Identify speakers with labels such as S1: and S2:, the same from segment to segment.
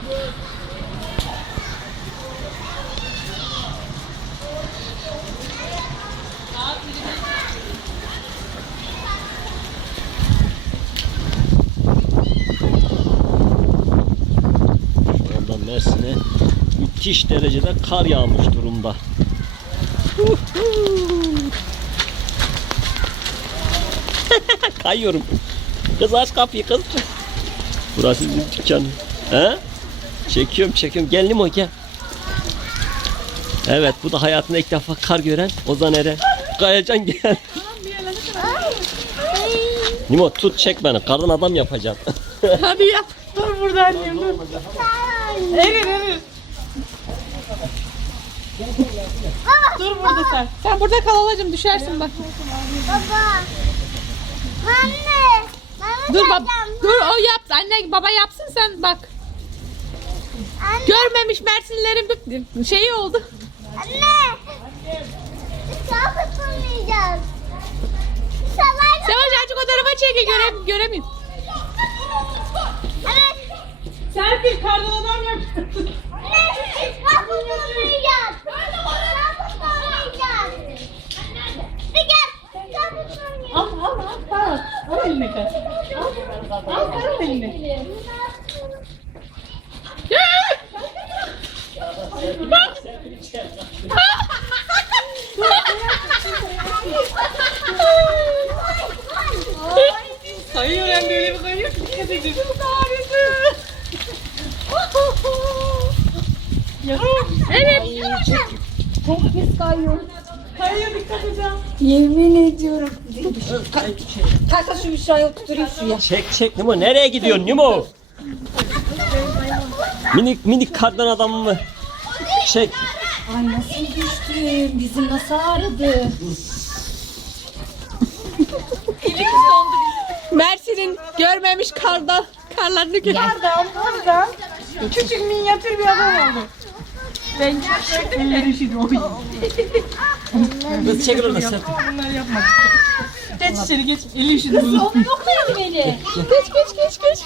S1: Mersin'e müthiş derecede kar yağmış durumda. Kayıyorum. Kız aç kapıyı kız. Burası bizim dükkan. He? Çekiyorum. Gel Nimo gel. Evet, bu da hayatında ilk defa kar gören Ozan Eren. Kayacan gel. Nimo tut çek beni. Kardan adam yapacağım.
S2: Hadi yap. Dur burada annem dur. Erir. Dur burada sen. Sen burada kal halacığım, düşersin bak.
S3: Baba. Anne.
S2: Dur o yap. Anne baba yapsın, sen bak.
S3: Anne.
S2: Görmemiş Mersinlilerin bir şeyi oldu.
S3: Anne. Dışarı tutmayacağız.
S2: Savaş azıcık o tarafa çekil, göremiyorum.
S3: Anne.
S2: Serpil kardan adam yapıyorsun.
S3: Anne. Dışarı tutmayacağız. Dışarı tutmayacağız. Bir gel. Dışarı tutmayacağız.
S2: Al elini kar. Al karın elini. Kayıyor hem de öyle bir kayıyor. Dikkat edin. Evet.
S4: Çok pis kayıyor.
S2: Kayıyor, dikkat edin.
S4: Yemin ediyorum. Kalk şu Büşra'yı oturayım şuraya.
S1: Çek Nimo, nereye gidiyorsun Nimo? Minik kardan adam mı? Çek.
S4: Ay nasıl düştüm. Bizim nasıl ağrıdı.
S2: Mersin'in görmemiş karlarını gör.
S4: Oradan.
S2: Küçük minyatür bir adam oldu. Ben elleri üşüdü o.
S1: Kız çekil oradan sen.
S2: Bunları yapma. Geç içeri geç. Eli üşüdü bunun.
S4: Onu yoklayalım beni.
S2: Geç.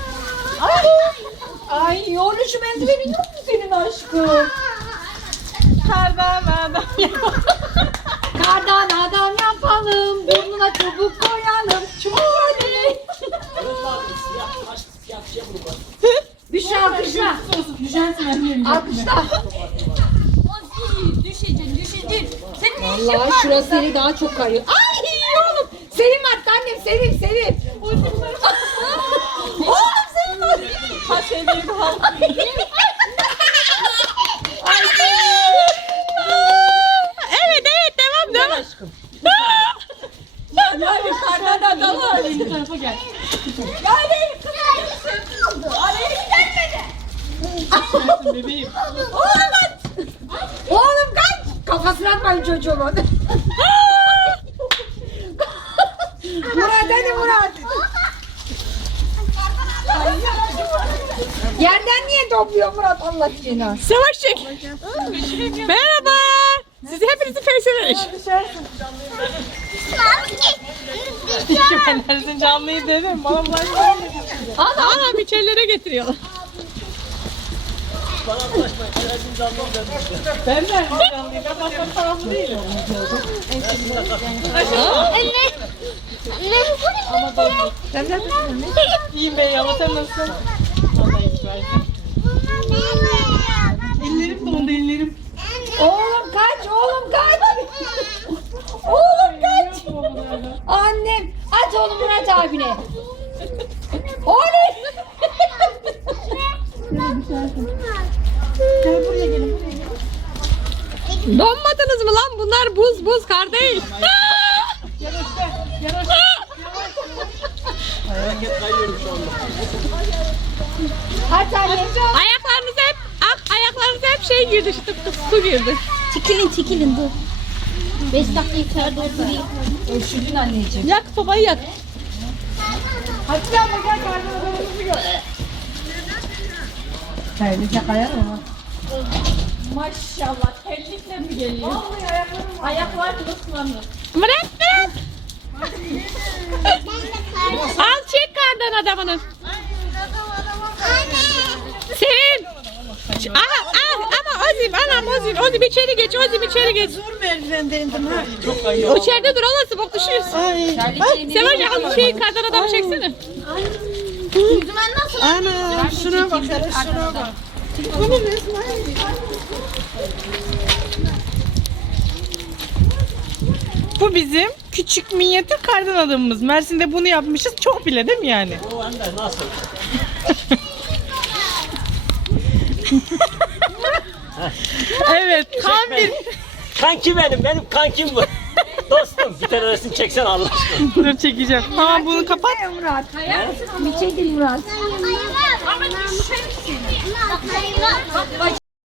S4: Ay oğlum şu mendivenin yok mu senin aşkım?
S2: Kardan adam yapalım.
S4: Kardan adam yapalım. Burnuna çubuk koyalım. Oley. Büşra alkışla.
S2: Düşersin annem.
S4: Alkışla.
S3: Düşeceksin. Senin ne işin
S4: Vallahi
S3: var?
S4: şurası seni daha çok kayıyor. Ay oğlum. Sevim attı annem sevim. Oğlum sevim attı.
S2: Ha sevgili hal. Evet devam.
S4: Yani kardan adam var.
S2: Bu tarafa gel.
S4: Yani
S2: Düşersin bebeğim.
S4: Oğlum kaç. Kafasına atmayın çocuğumun. Murat hadi Murat. Yerden niye topluyor Murat Allah aşkına?
S2: Savaş çek. Merhaba. Sizi hepinizi personel. Ben Ersin canlıyı dedim. Bana bulaşmayın. Ana biçerlere getiriyorlar. Ben de Ersin canlıyım. Ben başka taraflı değilim. İyiyim ben ya. Ama sen nasılsın? Allah iyilik versin. Ellerim dondu ellerim.
S4: Oğlum kaç. Oğlum kaç. Annem aç oğlum Murat abine. Oğlum.
S2: Gel buraya gelin. Donmadınız mı lan? Bunlar buz kar değil. Yavaş.
S1: Kayıyorum şu anda.
S4: Aç annem.
S2: Ayaklarınıza hep şey girdi, su girdi.
S4: Çekilin dur. 5 dakika yukarıda oturayım. Üşüdün anneciğim.
S2: Yak sobayı yak.
S4: Hadi abla gel karnına adamımızı gör.
S2: Terlikle kayar mı? Maşallah terlikle mi geliyor? Ayaklar ıslanır. Murat Bey! Al çek kardan adamını. Sevim! Aha, ama Ozim, Ozim içeri geç, içeri geç.
S5: Zor merdivenden indim ha.
S2: O içeride dur, olası bak düşüyorsun.
S5: Ay.
S2: Sevaş al kardan adamı çeksene.
S5: Ana şuna bak hele şuna bak. Bunu resmen.
S2: Bu bizim küçük minyatür kardan adamımız. Mersin'de bunu yapmışız. Çok bile değil mi yani?
S1: Bu anda nasıl?
S2: Evet. Tam bir...
S1: Kanki benim kankim bu. Dostum bir tane resim çeksen Allah aşkına.
S2: Dur çekeceğim. Tamam bunu kapat.
S3: Ama düşersin.